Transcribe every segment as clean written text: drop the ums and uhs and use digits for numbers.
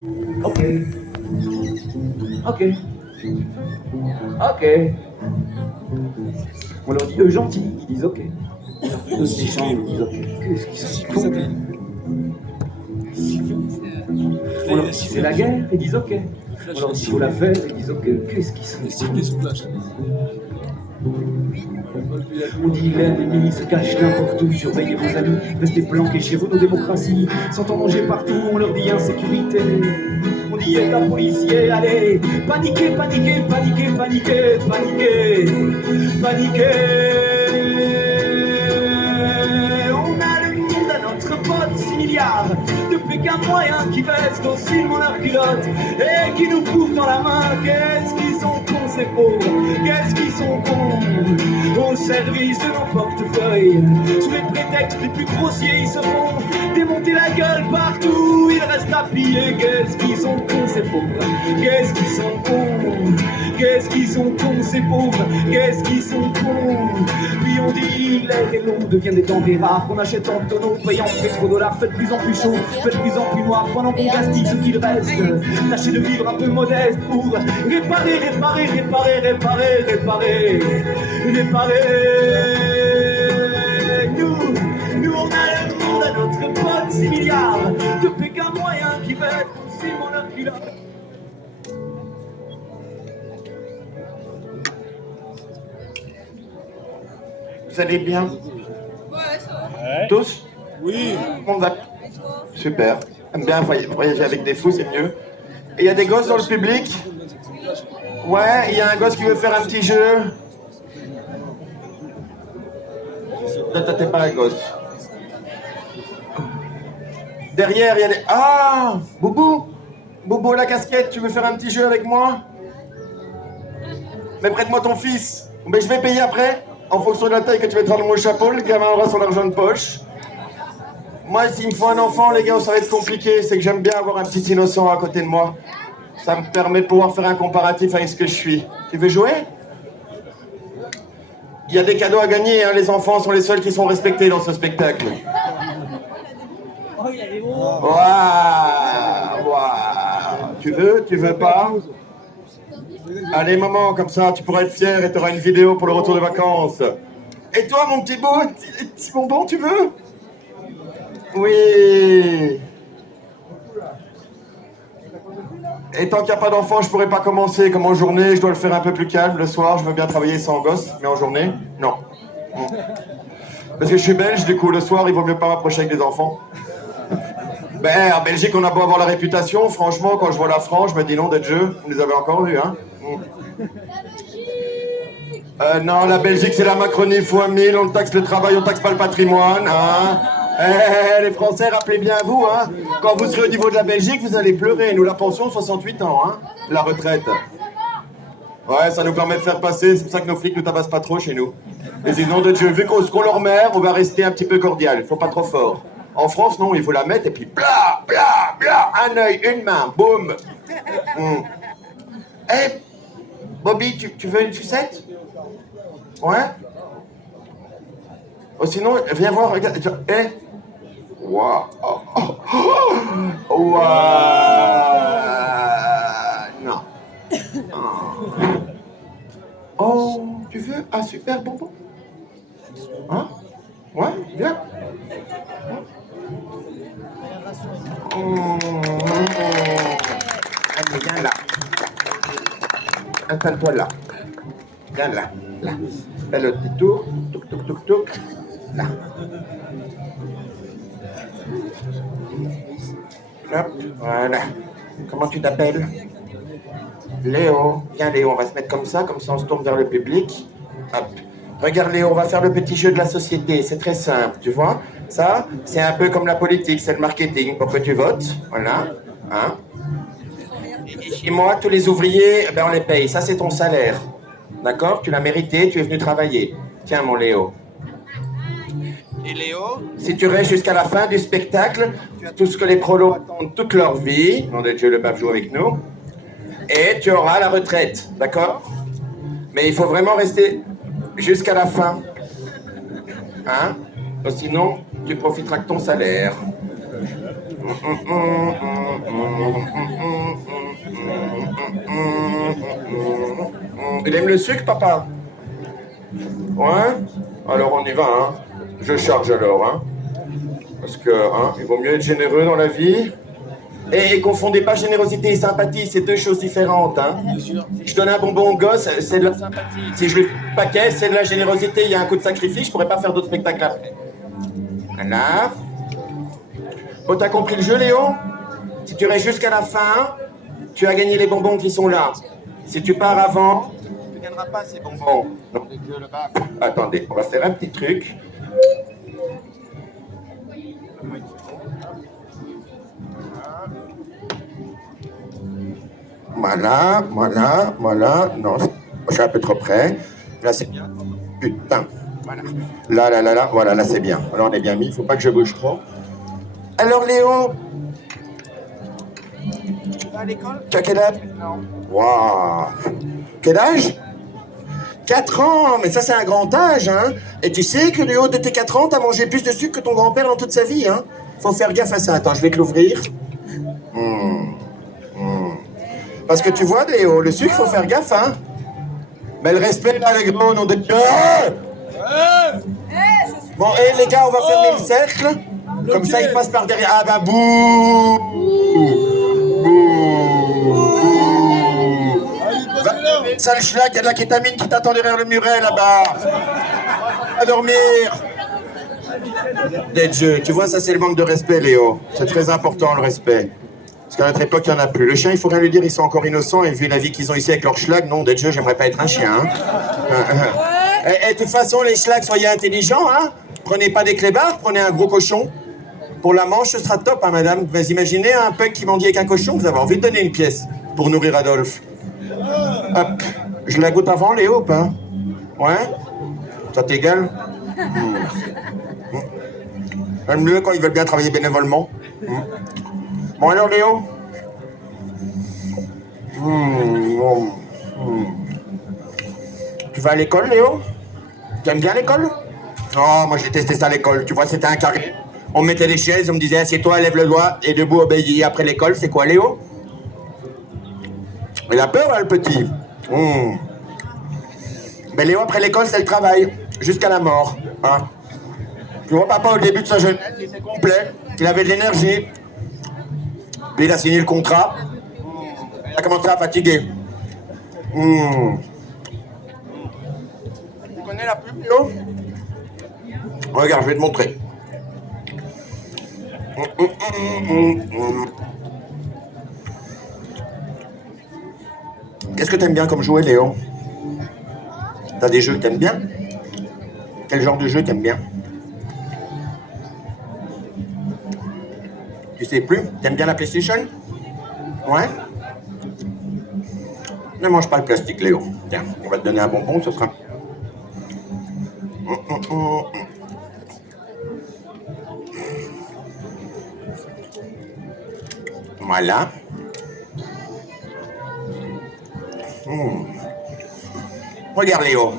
Ok. Ok. Ok. On leur dit eux gentils, ils disent ok. Eux méchants, ils disent ok. Qu'est-ce qu'ils sont cons. On leur dit c'est la guerre, ils disent ok. On leur dit faut la faire, ils disent ok. Qu'est-ce qu'ils sont cons. On dit l'ennemi se cache n'importe où, surveillez vos amis, restez planqués chez vous, nos démocraties sont en danger partout, on leur dit insécurité. On dit état policier, allez, paniquez, paniquez, paniquez, paniquez, paniquez, paniquez. On a le monde à notre pote, 6 milliards de Pékin moyens qui baissent docilement leur culotte et qui nous bouffent dans la main. Qu'est-ce qu'ils sont cons ces pauvres, qu'est-ce qu'ils sont cons. Au service de nos portefeuilles, sous les prétextes les plus grossiers, ils se font démonter la gueule partout, ils restent à piller. Qu'est-ce qu'ils sont cons ces pauvres, qu'est-ce qu'ils sont cons, qu'est-ce qu'ils sont cons ces pauvres, qu'est-ce qu'ils sont cons. Puis on dit l'air et l'eau deviennent des denrées rares qu'on achète en tonneaux, payant pétrodollars, faites de plus en plus chaud, faites de plus en plus noir pendant qu'on gaspille ce qu'il reste. Tâchez de vivre un peu modeste pour réparer, réparer, réparer, réparer, réparer, réparer. Nous on a le monde à notre pote, 6 milliards de Pékin moyens qui mettent facilement leur culotte. Vous allez bien? Ouais, ça va. Tous? Oui. On va. Super. J'aime bien voyager avec des fous, c'est mieux. Et il y a des gosses dans le public? Ouais, il y a un gosse qui veut faire un petit jeu. Toi, t'es pas un gosse. Derrière, il y a des... Ah! Boubou! Boubou, la casquette, tu veux faire un petit jeu avec moi? Mais prête-moi ton fils. Mais je vais payer après. En fonction de la taille que tu mettras dans mon chapeau, le gamin aura son argent de poche. Moi, s'il me faut un enfant, les gars, ça va être compliqué. C'est que j'aime bien avoir un petit innocent à côté de moi. Ça me permet de pouvoir faire un comparatif avec ce que je suis. Tu veux jouer? Il y a des cadeaux à gagner, hein. Les enfants sont les seuls qui sont respectés dans ce spectacle. Waouh! Waouh! Tu veux pas? Allez, maman, comme ça, tu pourras être fier et tu auras une vidéo pour le retour de vacances. Et toi, mon petit beau, petit bonbon, tu veux? Oui. Et tant qu'il n'y a pas d'enfant, je pourrais pas commencer. Comme en journée, je dois le faire un peu plus calme. Le soir, je veux bien travailler sans gosse, mais en journée, non. Parce que je suis belge, du coup, le soir, il vaut mieux pas m'approcher avec des enfants. Ben, en Belgique, on a beau avoir la réputation. Franchement, quand je vois la France, je me dis non d'être jeu. Vous les avez encore vus, hein? Non, la Belgique, c'est la Macronie fois 1000. On taxe le travail, on taxe pas le patrimoine, hein? Les Français, rappelez bien à vous, hein? Quand vous serez au niveau de la Belgique, vous allez pleurer. Nous, la pension, 68 ans, hein? La retraite. Ouais, ça nous permet de faire passer. C'est pour ça que nos flics ne tabassent pas trop chez nous. Mais sinon, de Dieu, vu qu'on leur met, on va rester un petit peu cordial. Faut pas trop fort. En France, non, il faut la mettre et puis bla, bla, bla. Un œil, une main, boum. Hey, Bobby, tu veux une sucette? Ouais? Oh, sinon, viens voir, regarde. Eh? Waouh! Waouh! Non. Oh, tu veux un super bonbon? Hein? Ouais, viens. Allez, viens là. Installe-toi là. Viens là. Là. Fais le petit tour. Touk, touk, touk, touk. Là. Hop, voilà. Comment tu t'appelles? Léo. Viens Léo, on va se mettre comme ça on se tourne vers le public. Hop. Regarde Léo, on va faire le petit jeu de la société, c'est très simple, tu vois? Ça, c'est un peu comme la politique, c'est le marketing pour que tu votes, voilà. Hein? Et chez moi, tous les ouvriers, ben on les paye, ça c'est ton salaire. D'accord? Tu l'as mérité, tu es venu travailler. Tiens mon Léo. Et Léo, si tu restes jusqu'à la fin du spectacle, tu as tout ce que les prolos attendent toute leur vie. Nom de Dieu, le baf joue avec nous. Et tu auras la retraite, d'accord? Mais il faut vraiment rester jusqu'à la fin. Hein? Sinon, tu profiteras de ton salaire. Il aime le sucre, papa? Ouais? Alors on y va, hein. Je charge alors, hein. Parce que, hein, il vaut mieux être généreux dans la vie. Et confondez pas générosité et sympathie, c'est deux choses différentes, hein. Si je donne un bonbon au gosse, c'est de la sympathie. Si je lui fais un paquet, c'est de la générosité, il y a un coup de sacrifice, je pourrais pas faire d'autres spectacles après. Voilà. Oh, t'as compris le jeu, Léo? Si tu restes jusqu'à la fin, tu as gagné les bonbons qui sont là. Si tu pars avant, tu ne gagneras pas ces bonbons. Non. Attendez, on va faire un petit truc. Voilà, voilà, voilà. Non, je suis un peu trop près. Là, c'est bien. Putain. Voilà. Là, voilà, là, c'est bien. Alors, on est bien mis. Il ne faut pas que je bouge trop. Alors, Léo, tu vas à l'école? Tu as quel âge? Non. Waouh. Quel âge? 4 ans, mais ça c'est un grand âge, hein. Et tu sais que du haut de tes 4 ans, t'as mangé plus de sucre que ton grand-père dans toute sa vie, hein. Faut faire gaffe à ça. Attends, je vais te l'ouvrir. Parce que tu vois, Léo, le sucre, faut faire gaffe, hein. Mais le respect, là, les gros, nom de Dieu. Bon, et les gars, on va fermer le cercle. Comme ça, il passe par derrière. Ah bah, bouh. Sale schlag, il y a de la kétamine qui t'attend derrière le muret là-bas. Va dormir. Des jeux, tu vois, ça c'est le manque de respect, Léo. C'est très important le respect. Parce qu'à notre époque, il n'y en a plus. Le chien, il faut rien lui dire, ils sont encore innocents. Et vu la vie qu'ils ont ici avec leur schlag, non, des jeux, j'aimerais pas être un chien. Hein. Et de toute façon, les schlags, soyez intelligents. Hein. Prenez pas des clébards, prenez un gros cochon. Pour la manche, ce sera top, hein, madame. Vous imaginez un punk qui mendie avec un cochon, vous avez envie de donner une pièce pour nourrir Adolphe. Hop. Je la goûte avant, Léo, pas? Ouais? Ça t'égale? Même mieux quand ils veulent bien travailler bénévolement. Bon, alors, Léo? Tu vas à l'école, Léo? Tu aimes bien l'école? Oh, moi, j'ai testé ça à l'école. Tu vois, c'était un carré. On mettait des chaises, on me disait, assieds-toi, lève le doigt, et debout, obéis. Après l'école, c'est quoi, Léo? Il a peur, hein, le petit. Mais Léo, après l'école, c'est le travail. Jusqu'à la mort. Hein. Tu vois, papa, au début de sa jeunesse, il était complet. Il avait de l'énergie. Puis il a signé le contrat. Il a commencé à fatiguer. Tu connais la pub, Léo? Regarde, je vais te montrer. Qu'est-ce que t'aimes bien comme jouet, Léo? T'as des jeux que t'aimes bien? Quel genre de jeu t'aimes bien? Tu sais plus? T'aimes bien la PlayStation? Ouais? Ne mange pas le plastique, Léo. Tiens, on va te donner un bonbon, ce sera... Voilà. Regarde, Léo.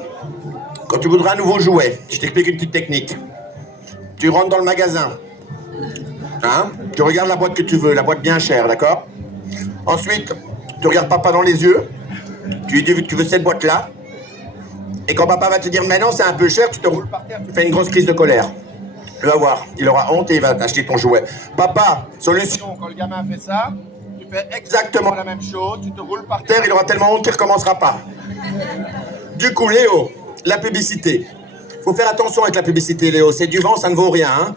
Quand tu voudras un nouveau jouet, je t'explique une petite technique. Tu rentres dans le magasin. Hein? Tu regardes la boîte que tu veux, la boîte bien chère, d'accord? Ensuite, tu regardes papa dans les yeux. Tu lui dis que tu veux cette boîte-là. Et quand papa va te dire, mais non, c'est un peu cher, tu te roules par terre, tu fais une grosse crise de colère. Tu vas voir, il aura honte et il va t'acheter ton jouet. Papa, solution, quand le gamin fait ça, tu fais exactement la même chose, tu te roules par terre, il aura tellement honte qu'il ne recommencera pas. Du coup, Léo, la publicité. Faut faire attention avec la publicité, Léo. C'est du vent, ça ne vaut rien. Hein.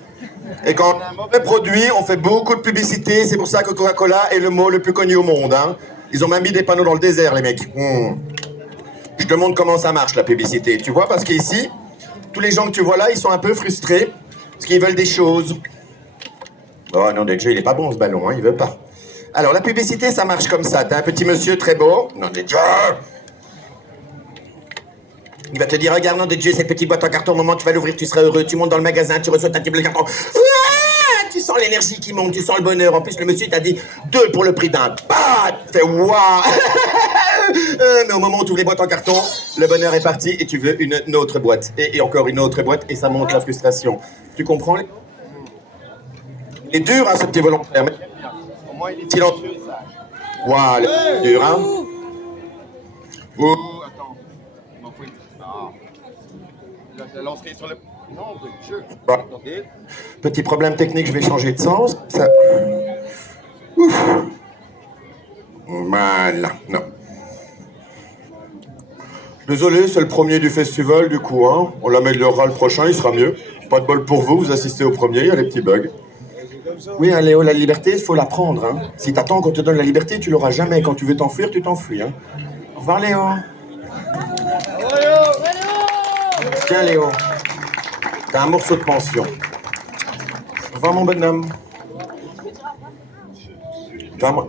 Et quand on a un mauvais produit, on fait beaucoup de publicité. C'est pour ça que Coca-Cola est le mot le plus connu au monde. Hein. Ils ont même mis des panneaux dans le désert, les mecs. Je te montre comment ça marche, la publicité. Tu vois, parce qu'ici, tous les gens que tu vois là, ils sont un peu frustrés. Parce qu'ils veulent des choses. Oh non, déjà, il est pas bon, ce ballon. Hein, il veut pas. Alors, la publicité, ça marche comme ça. T'as un petit monsieur très beau. Non, déjà... Il va te dire, regarde, non, de Dieu, cette petite boîte en carton, au moment où tu vas l'ouvrir, tu seras heureux. Tu montes dans le magasin, tu reçois ta tube de carton. Ah, tu sens l'énergie qui monte, tu sens le bonheur. En plus, le monsieur t'a dit 2 pour le prix d'un. Bah, tu fais waouh. Mais au moment où tu ouvres les boîtes en carton, le bonheur est parti et tu veux une autre boîte. Et encore une autre boîte et ça monte la frustration. Tu comprends? Il est dur, hein, ce petit volontaire. Mais au moins, il est silencieux et sage. Voilà, c'est dur, hein. Oh, attends. La lancerie sur le... Non, de jeu. Bon. Okay. Petit problème technique, je vais changer de sens. Ça... Ouf. Voilà, non. Désolé, c'est le premier du festival, du coup, hein. On l'améliorera le prochain, il sera mieux. Pas de bol pour vous, vous assistez au premier, il y a des petits bugs. Oui, hein, Léo, la liberté, il faut la prendre, hein. Si t'attends qu'on te donne la liberté, tu l'auras jamais. Quand tu veux t'enfuir, tu t'enfuis, hein. Au revoir, Léo. Tiens, Léo. T'as un morceau de pension. Au revoir, mon bonhomme.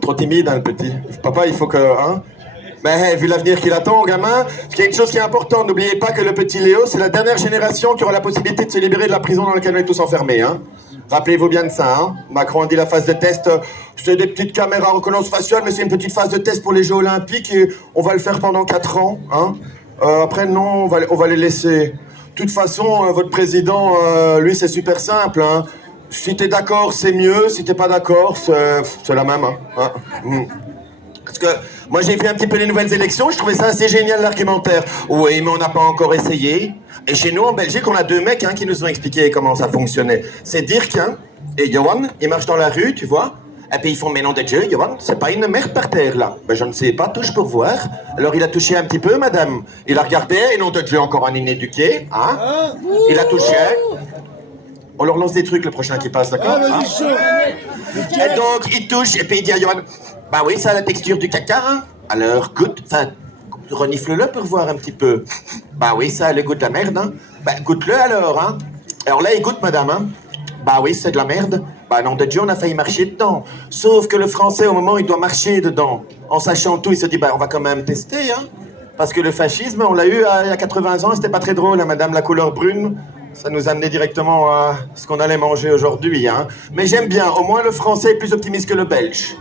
Trop timide, hein, le petit. Papa, il faut que... Hein. Mais vu l'avenir qu'il attend, gamin, il y a une chose qui est importante. N'oubliez pas que le petit Léo, c'est la dernière génération qui aura la possibilité de se libérer de la prison dans laquelle on est tous enfermés. Hein. Rappelez-vous bien de ça. Hein. Macron a dit la phase de test, c'est des petites caméras en reconnaissance faciale, mais c'est une petite phase de test pour les Jeux Olympiques et on va le faire pendant 4 ans. Hein. Après, non, on va les laisser. De toute façon, votre président, lui, c'est super simple. Hein. Si t'es d'accord, c'est mieux. Si t'es pas d'accord, c'est la même. Hein. Parce que moi, j'ai vu un petit peu les nouvelles élections. Je trouvais ça assez génial, l'argumentaire. Oui, mais on n'a pas encore essayé. Et chez nous, en Belgique, on a 2 mecs qui nous ont expliqué comment ça fonctionnait. C'est Dirk et Johan. Ils marchent dans la rue, tu vois. Et puis ils font, mais nom de Dieu, Johan, c'est pas une merde par terre, là. Ben, je ne sais pas, touche pour voir. Alors, il a touché un petit peu, madame. Il a regardé, et nom de Dieu, encore un inéduqué. Hein. Il a touché. On leur lance des trucs le prochain qui passe, d'accord? Et donc, il touche, et puis il dit à Johan, bah oui, ça a la texture du caca, hein. Alors, goûte, enfin, renifle-le pour voir un petit peu. Bah oui, ça a le goût de la merde, hein. Bah, goûte-le alors, hein. Alors là, il goûte, madame, hein. Bah oui, c'est de la merde. Bah nom de Dieu, on a failli marcher dedans. Sauf que le français, au moment où il doit marcher dedans, en sachant tout, il se dit, bah on va quand même tester, hein. Parce que le fascisme, on l'a eu il y a 80 ans, c'était pas très drôle, hein, madame, la couleur brune. Ça nous amenait directement à ce qu'on allait manger aujourd'hui, hein. Mais j'aime bien, au moins le français est plus optimiste que le belge.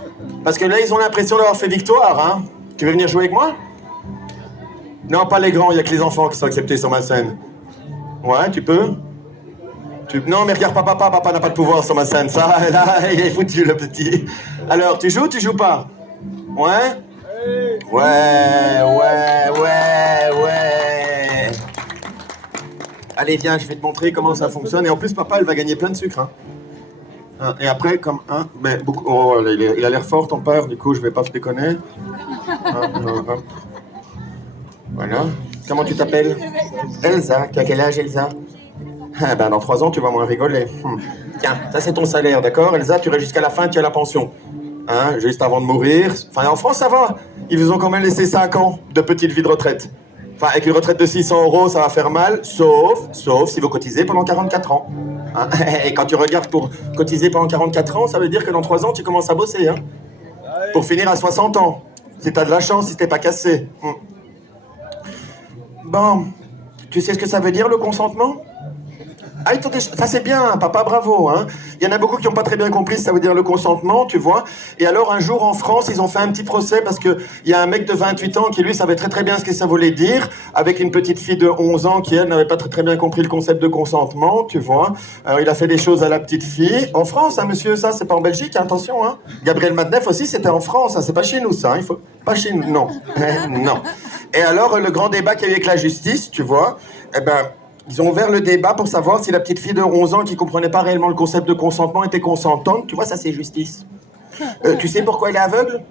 Parce que là, ils ont l'impression d'avoir fait victoire, hein. Tu veux venir jouer avec moi? Non, pas les grands, il y a que les enfants qui sont acceptés sur ma scène. Ouais, tu peux? Non, mais regarde pas papa n'a pas de pouvoir sur ma scène. Ça, là, il est foutu, le petit. Alors, tu joues ou tu joues pas? Ouais? Ouais. Allez, viens, je vais te montrer comment ça fonctionne. Et en plus, papa, elle va gagner plein de sucre, hein. Et après, comme un, mais beaucoup. Oh, il a l'air fort, ton père. Du coup, je vais pas te déconner. Voilà. Comment tu t'appelles? Elsa. Tu as quel âge, Elsa? Ah ben, dans 3 ans, tu vas moins rigoler. Tiens, ça c'est ton salaire, d'accord? Elsa, tu restes jusqu'à la fin, tu as la pension. Hein, juste avant de mourir. Enfin, en France, ça va. Ils vous ont quand même laissé 5 ans de petite vie de retraite. Enfin, avec une retraite de 600 €, ça va faire mal, sauf si vous cotisez pendant 44 ans. Hein? Et quand tu regardes pour cotiser pendant 44 ans, ça veut dire que dans 3 ans, tu commences à bosser. Hein? Pour finir à 60 ans. Si t'as de la chance, si t'es pas cassé. Bon, tu sais ce que ça veut dire, le consentement? Ah, ça c'est bien, papa, bravo. Hein. Il y en a beaucoup qui n'ont pas très bien compris ce que ça veut dire le consentement, tu vois. Et alors un jour en France, ils ont fait un petit procès parce qu'il y a un mec de 28 ans qui lui savait très très bien ce que ça voulait dire, avec une petite fille de 11 ans qui elle n'avait pas très très bien compris le concept de consentement, tu vois. Alors il a fait des choses à la petite fille. En France, hein, monsieur, ça c'est pas en Belgique, hein, attention. Hein. Gabriel Matzneff aussi, c'était en France, hein, c'est pas chez nous ça. Hein, il faut... Pas chez nous, non. Non. Et alors le grand débat qu'il y a eu avec la justice, tu vois, eh ben... Ils ont ouvert le débat pour savoir si la petite fille de 11 ans qui comprenait pas réellement le concept de consentement était consentante. Tu vois, ça c'est justice. Tu sais pourquoi elle est aveugle?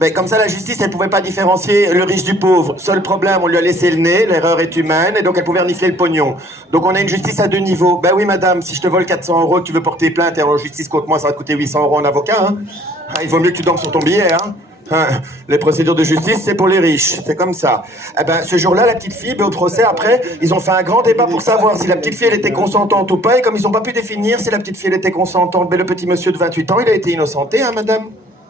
Ben, comme ça, la justice, elle pouvait pas différencier le riche du pauvre. Seul problème, on lui a laissé le nez, l'erreur est humaine, et donc elle pouvait renifler le pognon. Donc on a une justice à 2 niveaux. Ben oui, madame, si je te vole 400 € et que tu veux porter plainte et en justice contre moi, ça va te coûter 800 € en avocat. Hein. Il vaut mieux que tu dormes sur ton billet, hein. Les procédures de justice, c'est pour les riches, c'est comme ça. Eh ben, ce jour-là, la petite fille, au procès, après, ils ont fait un grand débat pour savoir si la petite fille, elle était consentante ou pas, et comme ils n'ont pas pu définir si la petite fille, elle était consentante, ben, le petit monsieur de 28 ans, il a été innocenté, hein, madame?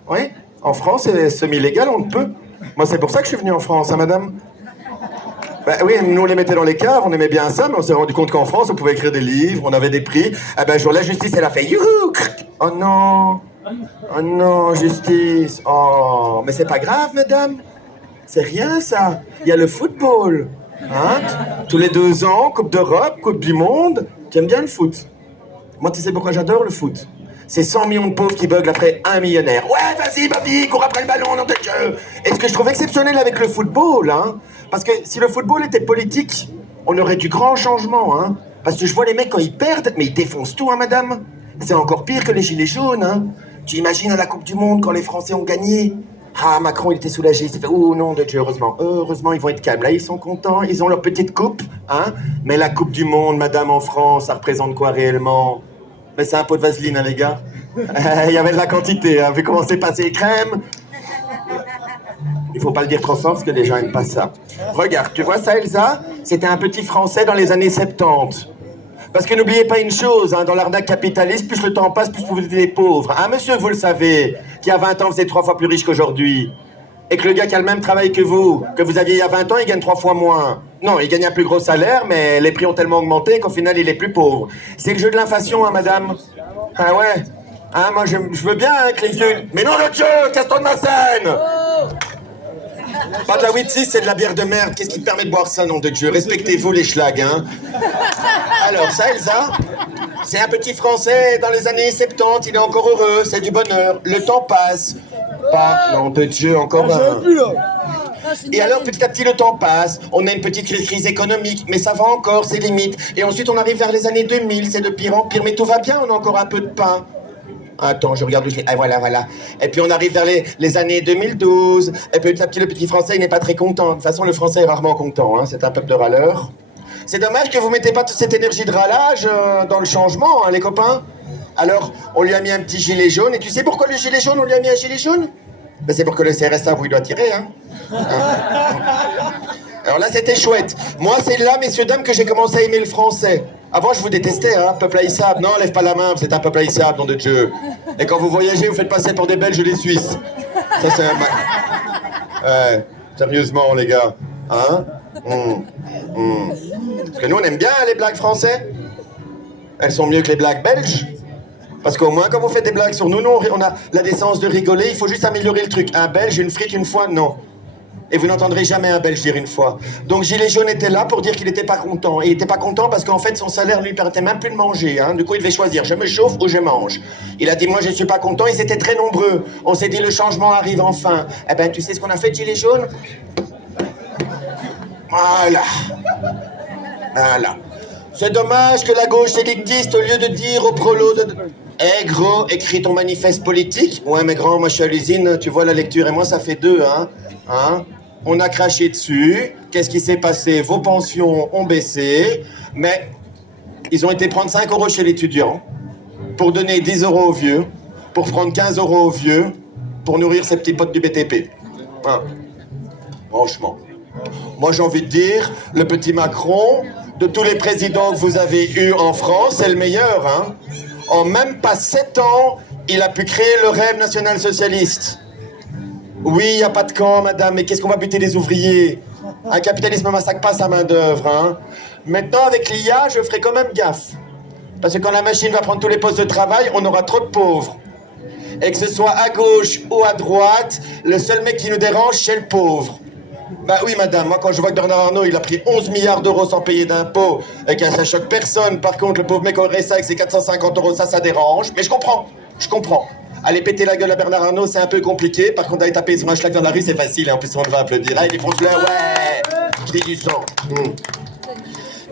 Oui, en France, c'est semi-légal, on ne peut. Moi, c'est pour ça que je suis venu en France, hein, madame? Ben oui, nous, on les mettait dans les caves, on aimait bien ça, mais on s'est rendu compte qu'en France, on pouvait écrire des livres, on avait des prix. Eh ben, un jour, la justice, elle a fait youhou! Oh non! Oh non, justice. Oh, mais c'est pas grave, madame. C'est rien, ça. Il y a le football. Hein? Tous les 2 ans, Coupe d'Europe, Coupe du Monde. Tu aimes bien le foot? Moi, tu sais pourquoi j'adore le foot? C'est 100 millions de pauvres qui buglent après un millionnaire. Ouais, vas-y, Bobby, cours après le ballon, nom de Dieu. Et ce que je trouve exceptionnel avec le football, hein, parce que si le football était politique, on aurait du grand changement, hein. Parce que je vois les mecs quand ils perdent, mais ils défoncent tout, hein, madame. C'est encore pire que les gilets jaunes, hein. Tu imagines à la Coupe du Monde quand les Français ont gagné? Ah, Macron, il était soulagé, il s'est fait, oh non de Dieu, heureusement. Heureusement, ils vont être calmes. Là, ils sont contents, ils ont leur petite coupe, hein. Mais la Coupe du Monde, madame, en France, ça représente quoi réellement? Mais c'est un pot de vaseline, hein, les gars. Il y avait de la quantité, hein. Vu comment c'est passé les crèmes. Il faut pas le dire trop fort parce que les gens aiment pas ça. Regarde, tu vois ça, Elsa? C'était un petit Français dans les années 70. Parce que n'oubliez pas une chose, hein, dans l'arnaque capitaliste, plus le temps passe, plus vous êtes des pauvres. Hein, monsieur, vous le savez, qui a 20 ans, vous êtes 3 fois plus riche qu'aujourd'hui. Et que le gars qui a le même travail que vous aviez il y a 20 ans, il gagne 3 fois moins. Non, il gagne un plus gros salaire, mais les prix ont tellement augmenté qu'au final, il est plus pauvre. C'est le jeu de l'inflation, hein, madame? Ah ouais? Ah, moi, je veux bien, hein, que les vieux... Mais non, le Dieu, casse-toi de ma scène! Pas de la 8-6, c'est de la bière de merde. Qu'est-ce qui te permet de boire ça, nom de Dieu? Respectez-vous, les schlags, hein? Alors, ça, Elsa, c'est un petit Français dans les années 70, il est encore heureux, c'est du bonheur. Le temps passe. Pas, nom de Dieu, encore un. Et alors, petit à petit, le temps passe. On a une petite crise économique, mais ça va encore, c'est limite. Et ensuite, on arrive vers les années 2000, c'est de pire en pire. Mais tout va bien, on a encore un peu de pain. Attends, je regarde où je l'ai. Ah, voilà. Et puis, on arrive vers les années 2012. Et petit à petit, le petit Français, il n'est pas très content. De toute façon, le Français est rarement content, hein. C'est un peuple de râleurs. C'est dommage que vous mettez pas toute cette énergie de râlage dans le changement, hein, les copains. Alors, on lui a mis un petit gilet jaune. Et tu sais pourquoi le gilet jaune, on lui a mis un gilet jaune? Ben, c'est pour que le CRSA, vous, il doit tirer, hein. Alors là, c'était chouette. Moi, c'est là, messieurs, dames, que j'ai commencé à aimer le français. Avant, je vous détestais, hein, peuple haïssable. Non, lève pas la main, vous êtes un peuple haïssable, nom de Dieu. Et quand vous voyagez, vous faites passer pour des Belges et des Suisses. Ça, c'est un... sérieusement, les gars. Hein? Parce que nous, on aime bien les blagues français. Elles sont mieux que les blagues belges. Parce qu'au moins, quand vous faites des blagues sur nous, on a la décence de rigoler. Il faut juste améliorer le truc. Un Belge, une frite une fois, non. Et vous n'entendrez jamais un Belge dire une fois. Donc Gilet jaune était là pour dire qu'il n'était pas content. Et il n'était pas content parce qu'en fait, son salaire ne lui permettait même plus de manger. Hein. Du coup, il devait choisir, je me chauffe ou je mange. Il a dit, moi, je ne suis pas content. Ils étaient très nombreux. On s'est dit, le changement arrive enfin. Eh ben, tu sais ce qu'on a fait, Gilet jaune? Voilà. C'est dommage que la gauche élitiste, au lieu de dire au prolo de... Eh gros, écris ton manifeste politique. Ouais, mais grand, moi je suis à l'usine, tu vois la lecture et moi ça fait 2, hein. On a craché dessus. Qu'est-ce qui s'est passé? Vos pensions ont baissé, mais ils ont été prendre 5 € chez l'étudiant pour donner 10 € aux vieux, pour prendre 15 € aux vieux, pour nourrir ses petits potes du BTP. Hein. Franchement. Moi j'ai envie de dire, le petit Macron, de tous les présidents que vous avez eus en France, c'est le meilleur, hein. En même pas 7 ans, il a pu créer le rêve national-socialiste. Oui, il n'y a pas de camp, madame, mais qu'est-ce qu'on va buter les ouvriers? Un capitalisme ne massacre pas sa main-d'œuvre, hein. Maintenant, avec l'IA, je ferai quand même gaffe. Parce que quand la machine va prendre tous les postes de travail, on aura trop de pauvres. Et que ce soit à gauche ou à droite, le seul mec qui nous dérange, c'est le pauvre. Bah oui, madame, moi quand je vois que Bernard Arnault, il a pris 11 milliards d'euros sans payer d'impôts et que ça choque personne, par contre, le pauvre mec au RSA avec ses 450 €, ça dérange. Mais je comprends. Aller péter la gueule à Bernard Arnault, c'est un peu compliqué. Par contre, aller taper sur un schlag dans la rue, c'est facile. Et en plus, on va applaudir. Là, ils font le ouais, j'ai du sang.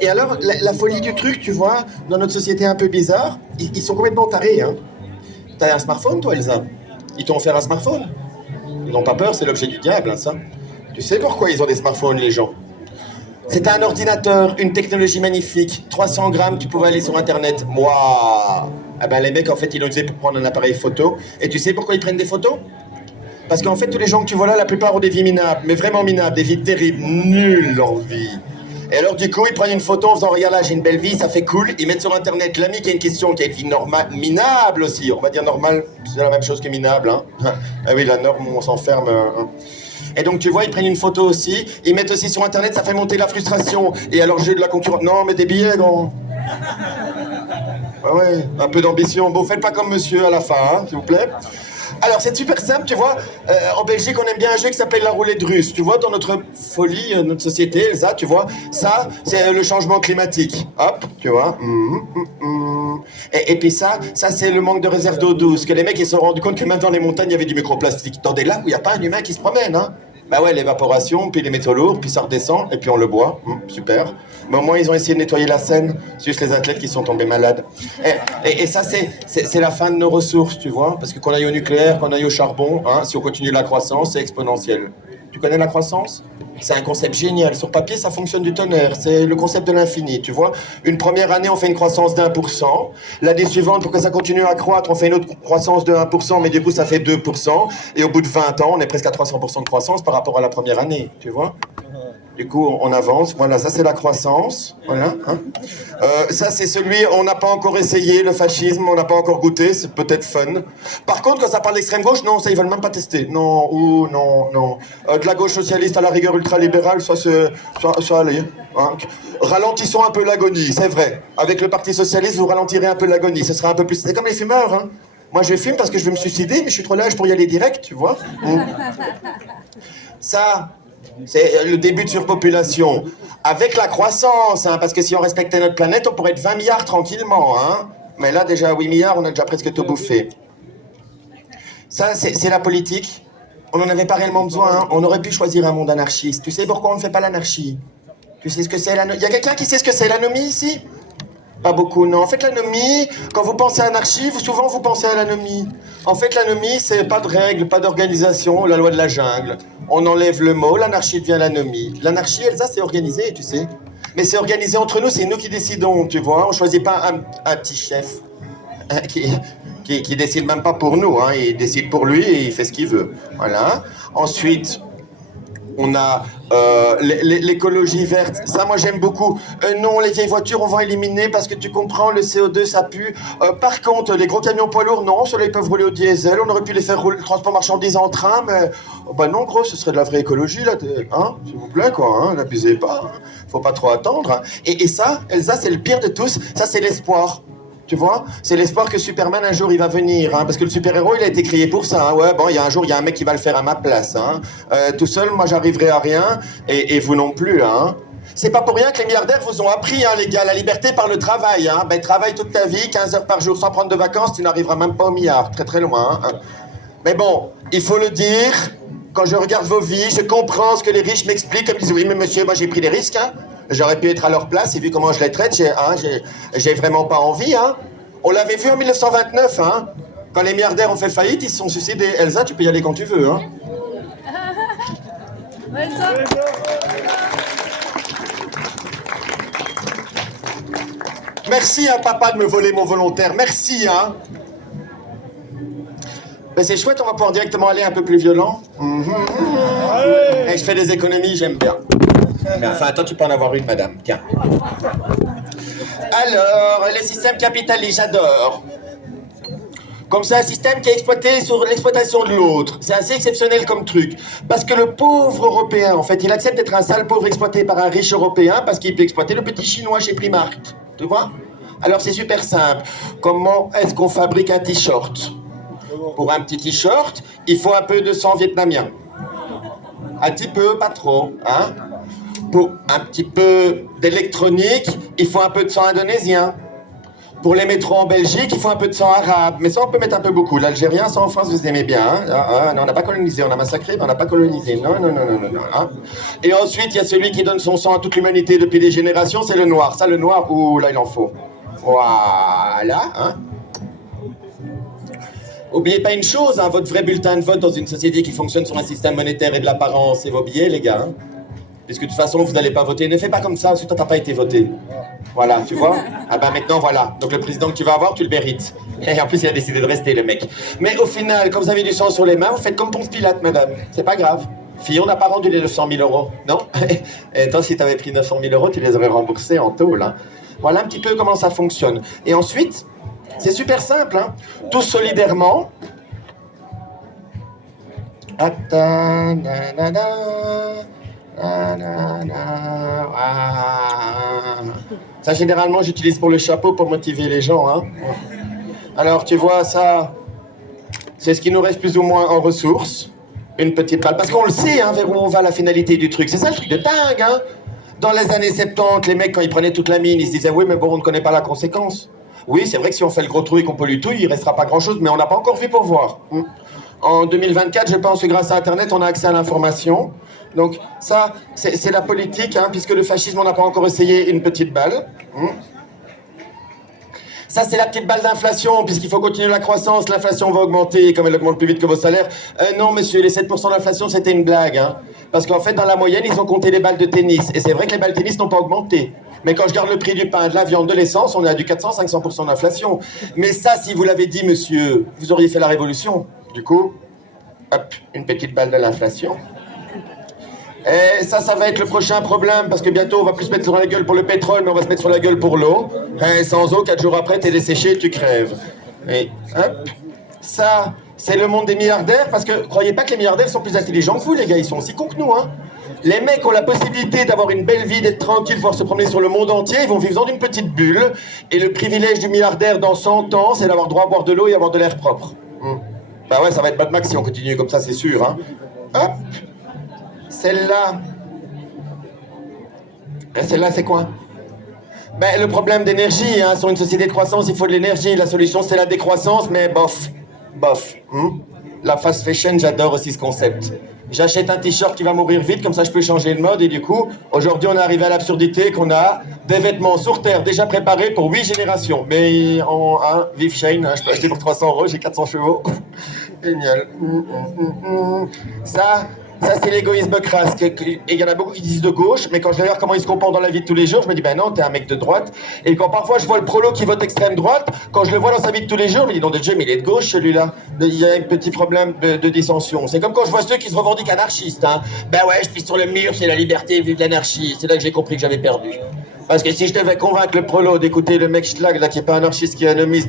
Et alors, la folie du truc, tu vois, dans notre société un peu bizarre, ils sont complètement tarés, hein. T'as un smartphone, toi, Elsa? Ils t'ont offert un smartphone? Ils n'ont pas peur, c'est l'objet du diable, hein, ça. Tu sais pourquoi ils ont des smartphones, les gens? C'est un ordinateur, une technologie magnifique. 300 grammes, tu pouvais aller sur Internet. Waouh! Ah ben, les mecs, en fait, ils l'ont utilisé pour prendre un appareil photo. Et tu sais pourquoi ils prennent des photos? Parce qu'en fait, tous les gens que tu vois là, la plupart ont des vies minables. Mais vraiment minables, des vies terribles, nulles leur vie. Et alors, du coup, ils prennent une photo en faisant « Regarde là, j'ai une belle vie, ça fait cool ». Ils mettent sur Internet l'ami qui a une question, qui a une vie normale, minable aussi. On va dire normale, c'est la même chose que minable, hein. Ah oui, la norme, on s'enferme, hein. Et donc, tu vois, ils prennent une photo aussi, ils mettent aussi sur Internet, ça fait monter la frustration. Et alors, j'ai de la concurrence. Non, mais des billets, grand. Ah ouais, un peu d'ambition. Bon, faites pas comme monsieur à la fin, hein, s'il vous plaît. Alors, c'est super simple, tu vois. En Belgique, on aime bien un jeu qui s'appelle la roulette russe. Tu vois, dans notre folie, notre société, Elsa, tu vois, ça, c'est le changement climatique. Hop, tu vois. Et puis ça, c'est le manque de réserve d'eau douce. Que les mecs, ils se sont rendus compte que même dans les montagnes, il y avait du microplastique. Dans des lacs où il n'y a pas un humain qui se promène, hein. Bah ouais, l'évaporation, puis les métaux lourds, puis ça redescend, et puis on le boit. Super. Mais au moins, ils ont essayé de nettoyer la Seine, c'est juste les athlètes qui sont tombés malades. Et ça, c'est la fin de nos ressources, tu vois. Parce que qu'on aille au nucléaire, qu'on aille au charbon, hein, si on continue la croissance, c'est exponentiel. Tu connais la croissance? C'est un concept génial. Sur papier, ça fonctionne du tonnerre. C'est le concept de l'infini, tu vois. Une première année, on fait une croissance d'1%. L'année suivante, pour que ça continue à croître, on fait une autre croissance de 1%, mais du coup, ça fait 2%. Et au bout de 20 ans, on est presque à 300% de croissance par rapport à la première année, tu vois. Du coup, on avance. Voilà, ça, c'est la croissance. Voilà. Hein. Ça, c'est celui, on n'a pas encore essayé, le fascisme, on n'a pas encore goûté, c'est peut-être fun. Par contre, quand ça parle d'extrême gauche, non, ça, ils veulent même pas tester. Non, ou non, non. De la gauche socialiste à la rigueur ultralibérale, ça, allez. Hein. Ralentissons un peu l'agonie, c'est vrai. Avec le Parti socialiste, vous ralentirez un peu l'agonie. Ce sera un peu plus... C'est comme les fumeurs, hein. Moi, je fume parce que je veux me suicider, mais je suis trop lâche pour y aller direct, tu vois. Ça... C'est le début de surpopulation. Avec la croissance, hein, parce que si on respectait notre planète, on pourrait être 20 milliards tranquillement. Hein. Mais là, déjà, 8 milliards, on a déjà presque tout bouffé. Ça, c'est la politique. On n'en avait pas réellement besoin. Hein. On aurait pu choisir un monde anarchiste. Tu sais pourquoi on ne fait pas l'anarchie? Tu sais ce que c'est l'anomie? Il y a quelqu'un qui sait ce que c'est l'anomie ici? Pas beaucoup, non. En fait, l'anomie, quand vous pensez à anarchie, souvent vous pensez à l'anomie. En fait, l'anomie, c'est pas de règles, pas d'organisation, la loi de la jungle. On enlève le mot, l'anarchie devient l'anomie. L'anarchie, Elsa, c'est organisé, tu sais. Mais c'est organisé entre nous, c'est nous qui décidons, tu vois. On choisit pas un petit chef qui décide même pas pour nous. Hein. Il décide pour lui et il fait ce qu'il veut. Voilà. Ensuite... On a l'écologie verte. Ça, moi, j'aime beaucoup. Non, les vieilles voitures, on va éliminer parce que tu comprends, le CO2, ça pue. Par contre, les gros camions poids lourds, non, ceux-là, ils peuvent rouler au diesel. On aurait pu les faire rouler le transport marchandises en train, mais... Oh, bah non, gros, ce serait de la vraie écologie, là. Hein, s'il vous plaît, quoi. Hein, n'abusez pas. Hein. Faut pas trop attendre. Hein. Et ça, Elsa, c'est le pire de tous. Ça, c'est l'espoir. Tu vois, c'est l'espoir que Superman un jour il va venir, hein, parce que le super-héros il a été créé pour ça. Hein, ouais, bon, il y a un jour il y a un mec qui va le faire à ma place. Hein. Tout seul, moi j'arriverai à rien, et vous non plus. Hein. C'est pas pour rien que les milliardaires vous ont appris, hein, les gars, la liberté par le travail. Hein. Ben travaille toute ta vie, 15 heures par jour sans prendre de vacances, tu n'arriveras même pas au milliard, très très loin. Hein. Mais bon, il faut le dire. Quand je regarde vos vies, je comprends ce que les riches m'expliquent, comme ils disent oui mais monsieur, moi j'ai pris des risques. Hein. J'aurais pu être à leur place et vu comment je les traite, j'ai vraiment pas envie. Hein. On l'avait vu en 1929, hein. Quand les milliardaires ont fait faillite, ils se sont suicidés. Elsa, tu peux y aller quand tu veux. Hein. Merci, hein, papa, de me voler mon volontaire. Merci, hein. Ben, c'est chouette, on va pouvoir directement aller un peu plus violent. Et je fais des économies, j'aime bien. Mais enfin, toi, tu peux en avoir une, madame. Tiens. Alors, les systèmes capitalistes, j'adore. Comme c'est un système qui est exploité sur l'exploitation de l'autre. C'est assez exceptionnel comme truc. Parce que le pauvre Européen, en fait, il accepte d'être un sale pauvre exploité par un riche Européen parce qu'il peut exploiter le petit Chinois chez Primark. Tu vois? Alors, c'est super simple. Comment est-ce qu'on fabrique un t-shirt? Pour un petit t-shirt, il faut un peu de sang vietnamien. Un petit peu, pas trop, hein? Pour un petit peu d'électronique, il faut un peu de sang indonésien. Pour les métros en Belgique, il faut un peu de sang arabe. Mais ça, on peut mettre un peu beaucoup. L'Algérien, ça en France, vous aimez bien. Hein? Non, on n'a pas colonisé, on a massacré, mais on n'a pas colonisé. Non. Hein? Et ensuite, il y a celui qui donne son sang à toute l'humanité depuis des générations, c'est le noir. Ça, le noir, ouh, là, il en faut. Voilà, hein? Oubliez pas une chose, hein, votre vrai bulletin de vote dans une société qui fonctionne sur un système monétaire et de l'apparence, c'est vos billets, les gars. Hein? Puisque de toute façon, vous n'allez pas voter. Ne fais pas comme ça, parce que toi, t'as pas été voté. Voilà, tu vois? Ah ben maintenant, voilà. Donc le président que tu vas avoir, tu le mérites. Et en plus, il a décidé de rester, le mec. Mais au final, quand vous avez du sang sur les mains, vous faites comme Ponce Pilate, madame. C'est pas grave. Fillon n'a pas rendu les 900 000 euros, non? Et toi, si t'avais pris 900 000 euros, tu les aurais remboursés en taux, là. Voilà un petit peu comment ça fonctionne. Et ensuite, c'est super simple, hein? Tous solidairement... Ça, généralement, j'utilise pour le chapeau pour motiver les gens. Hein. Alors, tu vois, ça, c'est ce qui nous reste plus ou moins en ressources. Une petite balle. Parce qu'on le sait, hein, vers où on va, la finalité du truc. C'est ça le truc de dingue, hein. Dans les années 70, les mecs, quand ils prenaient toute la mine, ils se disaient « Oui, mais bon, on ne connaît pas la conséquence. » Oui, c'est vrai que si on fait le gros trou et qu'on pollue tout, il ne restera pas grand-chose, mais on n'a pas encore vu pour voir. En 2024, je pense que grâce à Internet, on a accès à l'information. Donc ça, c'est la politique, hein, puisque le fascisme, on n'a pas encore essayé une petite balle. Ça, c'est la petite balle d'inflation, puisqu'il faut continuer la croissance, l'inflation va augmenter, comme elle augmente plus vite que vos salaires. Non, monsieur, les 7% d'inflation, c'était une blague, hein. Parce qu'en fait, dans la moyenne, ils ont compté les balles de tennis. Et c'est vrai que les balles de tennis n'ont pas augmenté. Mais quand je regarde le prix du pain, de la viande, de l'essence, on est à du 400-500% d'inflation. Mais ça, si vous l'avez dit, monsieur, vous auriez fait la révolution. Du coup, hop, une petite balle de l'inflation. Et ça va être le prochain problème, parce que bientôt, on va plus se mettre sur la gueule pour le pétrole, mais on va se mettre sur la gueule pour l'eau. Et sans eau, 4 jours après, t'es desséché, tu crèves. Et hop, ça, c'est le monde des milliardaires, parce que croyez pas que les milliardaires sont plus intelligents que vous, les gars, ils sont aussi cons que nous, hein. Les mecs ont la possibilité d'avoir une belle vie, d'être tranquille, pouvoir se promener sur le monde entier, ils vont vivre dans une petite bulle, et le privilège du milliardaire dans 100 ans, c'est d'avoir droit à boire de l'eau et avoir de l'air propre. Bah ouais, ça va être Mad Max si on continue comme ça, c'est sûr, hein. Hop. Celle-là, c'est quoi? Ben, le problème d'énergie, hein, sur une société de croissance, il faut de l'énergie. La solution, c'est la décroissance, mais bof. La fast fashion, j'adore aussi ce concept. J'achète un t-shirt qui va mourir vite, comme ça je peux changer de mode, et du coup, aujourd'hui, on est arrivé à l'absurdité qu'on a des vêtements sur Terre déjà préparés pour 8 générations. Mais en vive Shane, hein, je peux acheter pour 300 €, j'ai 400 chevaux. Génial. Ça, c'est l'égoïsme crasse. Et il y en a beaucoup qui disent de gauche, mais quand je regarde comment ils se comportent dans la vie de tous les jours, je me dis, ben non, t'es un mec de droite. Et quand parfois je vois le prolo qui vote extrême droite, quand je le vois dans sa vie de tous les jours, je me dis, non, déjà, mais il est de gauche, celui-là. Il y a un petit problème de dissension. C'est comme quand je vois ceux qui se revendiquent anarchistes, hein. Ben ouais, je pisse sur le mur, c'est la liberté, vive l'anarchie. C'est là que j'ai compris que j'avais perdu. Parce que si je devais convaincre le prolo d'écouter le mec schlag, là, qui est pas anarchiste, qui est anomiste,